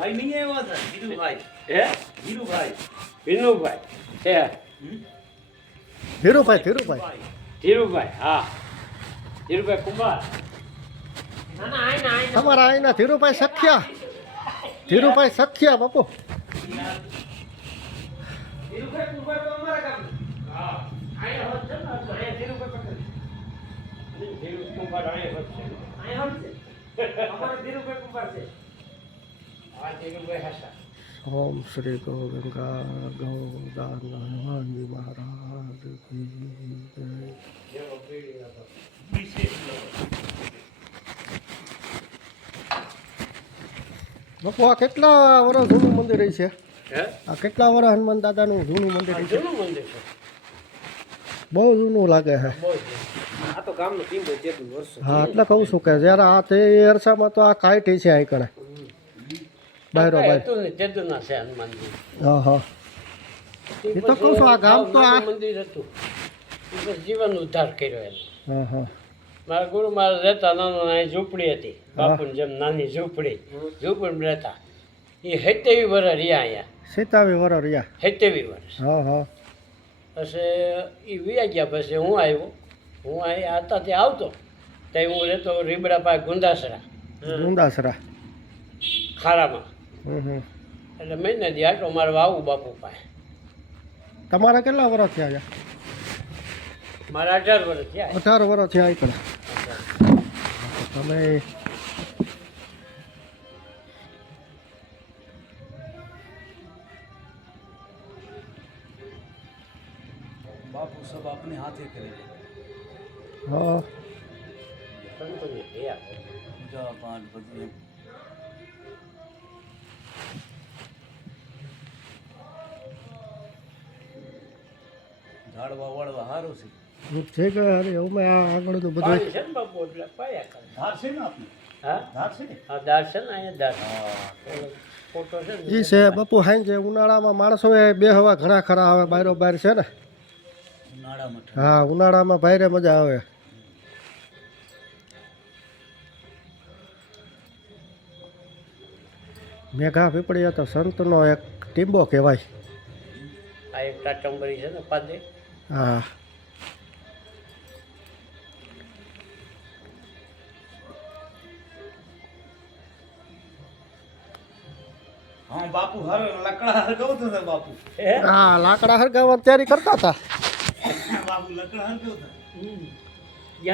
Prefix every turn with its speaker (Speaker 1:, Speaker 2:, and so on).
Speaker 1: ભાઈ નહીં આવ્યા હતા? ધીરુભાઈ
Speaker 2: હે?
Speaker 1: ધીરુભાઈ
Speaker 2: વિનુભાઈ. હે.
Speaker 3: ધીરુભાઈ ધીરુભાઈ.
Speaker 1: ભાઈ
Speaker 2: ધીરુભાઈ હા. ધીરુભાઈ કુમાર. ના ના આય ના. આય
Speaker 3: તમારા અહીંના ધીરુભાઈ સખ્યા. ધીરુભાઈ સખ્યા બાપુ.
Speaker 2: ધીરુભાઈ કુમાર છે. ને
Speaker 3: श्री.
Speaker 2: જેવો પીળી હતો
Speaker 1: વિશેષ
Speaker 3: બાપુ આ કેટલા વર્ષ જૂનું મંદિર છે? આ કેટલા વર્ષ હનુમાન દાદાનું જૂનું મંદિર છે? બહુ જૂનું લાગે છે હા એટલે કહું છું કે જ્યારે આ તે અરસામાં તો આ કાંઈ છે અહીં કણે.
Speaker 2: છે હનુમાનજી
Speaker 3: હા હા એ તો કહું છું, આ ગામ તો આ-
Speaker 2: મંદિર હતું. એ જીવન ઉદ્ધાર કર્યો એને.
Speaker 3: હા હા
Speaker 2: મારા ગુરુ મારા રહેતા નાનો નાની ઝૂંપડી હતી. બાપુની જેમ નાની ઝૂંપડી. ઝૂંપડી રહેતા. એ હેતેવી વર રહ્યા અહીંયા.
Speaker 3: સીતાવી વર રહ્યા.
Speaker 2: હેતેવી વર
Speaker 3: હા હા
Speaker 2: પછી એ વ્યા ગયા પછી હું આવ્યો. હું અહીંયા હતા ત્યાં આવતો. ત્યાં હું રહેતો રીબડા પાસે ગુંદાસરા.
Speaker 3: ગુંદાસરા.
Speaker 2: ખારામાં. એટલે મહિને ને મારે આવું બાપુ પાસે.
Speaker 3: તમારા કેટલા વર્ષ થયા છે?
Speaker 2: મારા અઢાર વર્ષ થયા
Speaker 3: અઢાર વર્ષ થયા એકડા તમે
Speaker 1: બાપુ સબ આપને હાથે કરે
Speaker 3: હા.
Speaker 1: પાંચ ઝાડવા વાળવા સારું છે.
Speaker 3: છે કે અરે અમે આ આગળનું બધું
Speaker 2: પાણી છે ને બાપુ એટલે પાયા કરે.
Speaker 1: ધાર છે ને આપણે
Speaker 2: હા?
Speaker 1: ધાર છે ને?
Speaker 2: હા દાર છે ને અહીંયા દાર ફોટો છે ને.
Speaker 3: ઈ છે બાપુ હાંજે ઉનાળામાં માણસો બે હવા ઘણા ખરા આવે બાયરો બાર છે ને?
Speaker 1: ઉનાળામાં
Speaker 3: હા ઉનાળામાં બાયરે મજા આવે. મેઘા પીપળીયા તો સંતનો એક ટીંબો કહેવાય.
Speaker 2: આ એક ટાટંબરી છે ને પાદે.
Speaker 3: હા
Speaker 1: હા બાપુ હર લકડા હરગાવતો હતા બાપુ
Speaker 2: હે
Speaker 3: હા લાકડા હરગાવવાની તૈયારી કરતા હતા
Speaker 1: બાપુ લકડા હરગાવતા